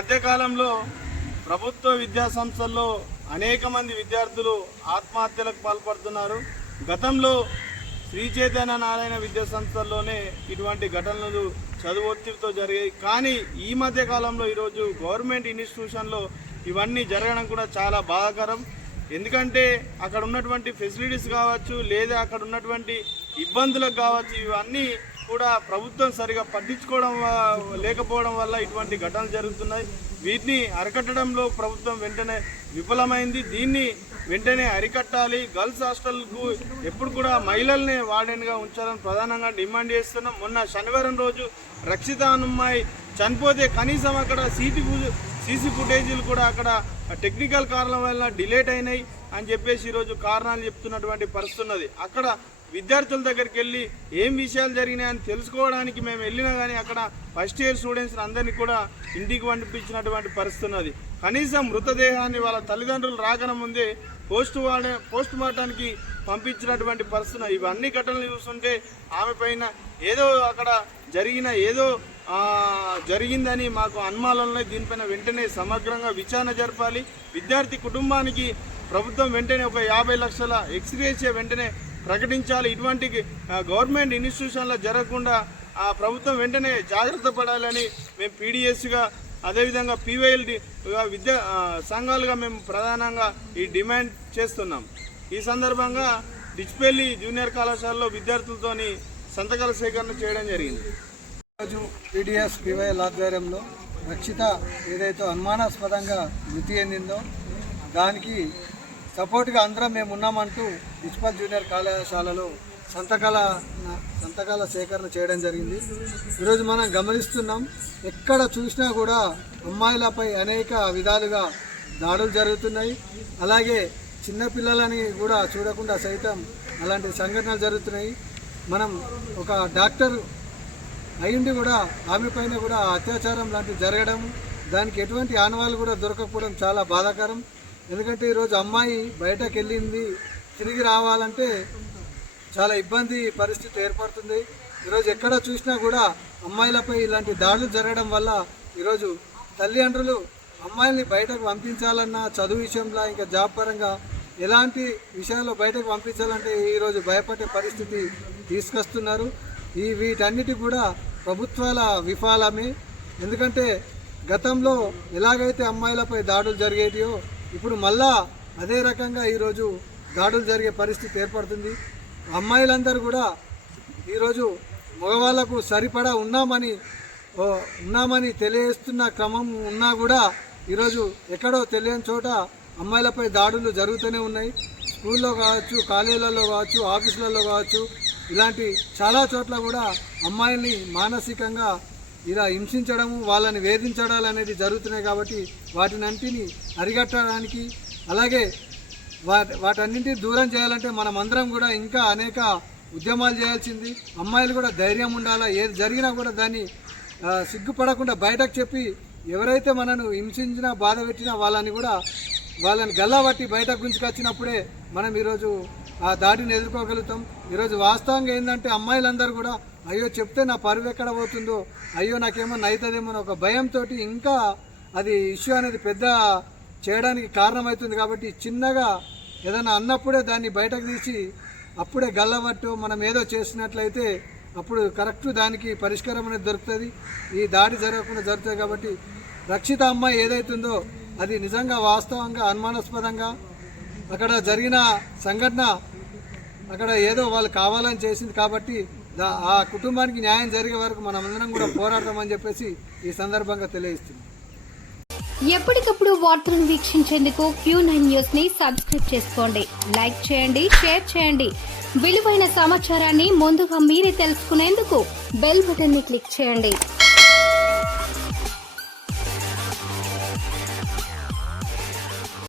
మధ్యకాలంలో ప్రభుత్వ విద్యా సంస్థల్లో అనేక మంది విద్యార్థులు ఆత్మహత్యలకు పాల్పడుతున్నారు. గతంలో శ్రీ చైతన్య నారాయణ విద్యా సంస్థల్లోనే ఇటువంటి ఘటనలు చదువు ఒత్తిడితో జరిగాయి. కానీ ఈ మధ్య కాలంలో ఈరోజు గవర్నమెంట్ ఇన్స్టిట్యూషన్లో ఇవన్నీ జరగడం కూడా చాలా బాధాకరం. ఎందుకంటే అక్కడ ఉన్నటువంటి ఫెసిలిటీస్ కావచ్చు, లేదా అక్కడ ఉన్నటువంటి ఇబ్బందులకు కావచ్చు, ఇవన్నీ కూడా ప్రభుత్వం సరిగా పట్టించుకోవడం లేకపోవడం వల్ల ఇటువంటి ఘటనలు జరుగుతున్నాయి. వీటిని అరికట్టడంలో ప్రభుత్వం వెంటనే విఫలమైంది. దీన్ని వెంటనే అరికట్టాలి. గర్ల్స్ హాస్టల్కు ఎప్పుడు కూడా మహిళల్ని వార్డెన్గా ఉంచాలని ప్రధానంగా డిమాండ్ చేస్తున్నాం. మొన్న శనివారం రోజు రక్షిత అమ్మాయి చనిపోతే కనీసం అక్కడ సీసీ ఫుటేజీలు కూడా అక్కడ టెక్నికల్ కారణం వల్ల డిలేట్ అయినాయి అని చెప్పేసి ఈరోజు కారణాలు చెప్తున్నటువంటి పరిస్థితి ఉన్నది. అక్కడ విద్యార్థుల దగ్గరికి వెళ్ళి ఏం విషయాలు జరిగినాయని తెలుసుకోవడానికి మేము వెళ్ళినా కానీ అక్కడ ఫస్ట్ ఇయర్ స్టూడెంట్స్ అందరినీ కూడా ఇంటికి పంపించినటువంటి పరిస్థితి ఉన్నది. కనీసం మృతదేహాన్ని వాళ్ళ తల్లిదండ్రులు రాకన ముందే పోస్ట్ మార్టానికి పంపించినటువంటి పరిస్థితి. ఇవన్నీ ఘటనలు చూస్తుంటే ఆమె పైన ఏదో అక్కడ జరిగిందని మాకు అనుమానాలు. దీనిపైన వెంటనే సమగ్రంగా విచారణ జరపాలి. విద్యార్థి కుటుంబానికి ప్రభుత్వం వెంటనే ఒక 50 లక్షల ఎక్స్గ్రేషియా వెంటనే ప్రకటించాలి. ఇటువంటి గవర్నమెంట్ ఇన్స్టిట్యూషన్లో జరగకుండా ప్రభుత్వం వెంటనే జాగ్రత్త పడాలని మేము పీడిఎస్గా అదేవిధంగా పీవైఎల్డి విద్యా సంఘాలుగా మేము ప్రధానంగా ఈ డిమాండ్ చేస్తున్నాం. ఈ సందర్భంగా డిచ్పల్లి జూనియర్ కళాశాలలో విద్యార్థులతోని సంతకాల సేకరణ చేయడం జరిగింది. ఈరోజు పీడిఎస్ పీవైఎల్ ఆధ్వర్యంలో రక్షిత ఏదైతే అనుమానాస్పదంగా మృతి చెందిందో దానికి సపోర్ట్గా అందరం మేము ఉన్నామంటూ డిచ్పల్ జూనియర్ కళాశాలలో సంతకాల సేకరణ చేయడం జరిగింది. ఈరోజు మనం గమనిస్తున్నాం, ఎక్కడ చూసినా కూడా అమ్మాయిలపై అనేక విధాలుగా దాడులు జరుగుతున్నాయి. అలాగే చిన్నపిల్లలని కూడా చూడకుండా సైతం అలాంటి సంఘటనలు జరుగుతున్నాయి. మనం ఒక డాక్టర్ అయ్యుండి కూడా ఆమె పైన కూడా అత్యాచారం లాంటివి జరగడం, దానికి ఎటువంటి ఆనవాళ్ళు కూడా దొరకకపోవడం చాలా బాధాకరం. ఎందుకంటే ఈరోజు అమ్మాయి బయటకు వెళ్ళింది, తిరిగి రావాలంటే చాలా ఇబ్బంది పరిస్థితి ఏర్పడుతుంది. ఈరోజు ఎక్కడ చూసినా కూడా అమ్మాయిలపై ఇలాంటి దాడులు జరగడం వల్ల ఈరోజు తల్లిదండ్రులు అమ్మాయిల్ని బయటకు పంపించాలన్నా, చదువు విషయంలో ఇంకా జాబ్ పరంగా ఎలాంటి విషయాల్లో బయటకు పంపించాలంటే ఈరోజు భయపడే పరిస్థితి తీసుకొస్తున్నారు. వీటన్నిటి కూడా ప్రభుత్వాల విఫలమే. ఎందుకంటే గతంలో ఎలాగైతే అమ్మాయిలపై దాడులు జరిగేటియో ఇప్పుడు మళ్ళా అదే రకంగా ఈరోజు దాడులు జరిగే పరిస్థితి ఏర్పడుతుంది. అమ్మాయిలందరూ కూడా ఈరోజు మగవాళ్లకు సరిపడా ఉన్నామని తెలియజేస్తున్న క్రమం ఉన్నా కూడా ఈరోజు ఎక్కడో తెలియని చోట అమ్మాయిలపై దాడులు జరుగుతూనే ఉన్నాయి. స్కూల్లో కావచ్చు, కాలేజీలలో కావచ్చు, ఆఫీసులలో కావచ్చు, ఇలాంటి చాలా చోట్ల కూడా అమ్మాయిల్ని మానసికంగా ఇలా హింసించడము, వాళ్ళని వేధించడాలు అనేది జరుగుతున్నాయి. కాబట్టి వాటినంటిని అరికట్టడానికి, అలాగే వాటన్నింటినీ దూరం చేయాలంటే మనం అందరం కూడా ఇంకా అనేక ఉద్యమాలు చేయాల్సింది. అమ్మాయిలు కూడా ధైర్యం ఉండాలా. ఏది జరిగినా కూడా దాన్ని సిగ్గుపడకుండా బయటకు చెప్పి ఎవరైతే మనను హింసించినా బాధ పెట్టినా వాళ్ళని గల్లాబట్టి బయటకు గుంజుకొచ్చినప్పుడే మనం ఈరోజు ఆ దాడిని ఎదుర్కోగలుగుతాం. ఈరోజు వాస్తవంగా ఏంటంటే అమ్మాయిలందరూ కూడా అయ్యో చెప్తే నా పరువు ఎక్కడ పోతుందో, అయ్యో నాకేమన్నా అవుతుందేమో ఒక భయంతో ఇంకా అది ఇష్యూ అనేది పెద్ద చేయడానికి కారణమవుతుంది. కాబట్టి చిన్నగా ఏదైనా అన్నప్పుడే దాన్ని బయటకు తీసి అప్పుడే గల్లబట్టు మనం ఏదో చేసినట్లయితే అప్పుడు కరెక్ట్ దానికి పరిష్కారం అనేది దొరుకుతుంది. ఈ దాడి జరగకుండా జరుగుతుంది. కాబట్టి రక్షిత అమ్మాయి ఏదైతుందో అది నిజంగా వాస్తవంగా అనుమానాస్పదంగా అక్కడ జరిగిన సంఘటన అక్కడ ఏదో వాళ్ళు కావాలని చేసింది. కాబట్టి ఆ కుటుంబానికి న్యాయం జరిగే వరకు మనమందరం కూడా పోరాడతామని చెప్పేసి ఈ సందర్భంగా తెలియజేస్తుంది. ఎప్పటికప్పుడు వార్తలను వీక్షించేందుకు Q9 న్యూస్ ని సబ్స్క్రైబ్ చేసుకోండి, లైక్ చేయండి, షేర్ చేయండి. విలువైన సమాచారాన్ని ముందుగా మీరే తెలుసుకునేందుకు బెల్ బటన్ ని క్లిక్ చేయండి.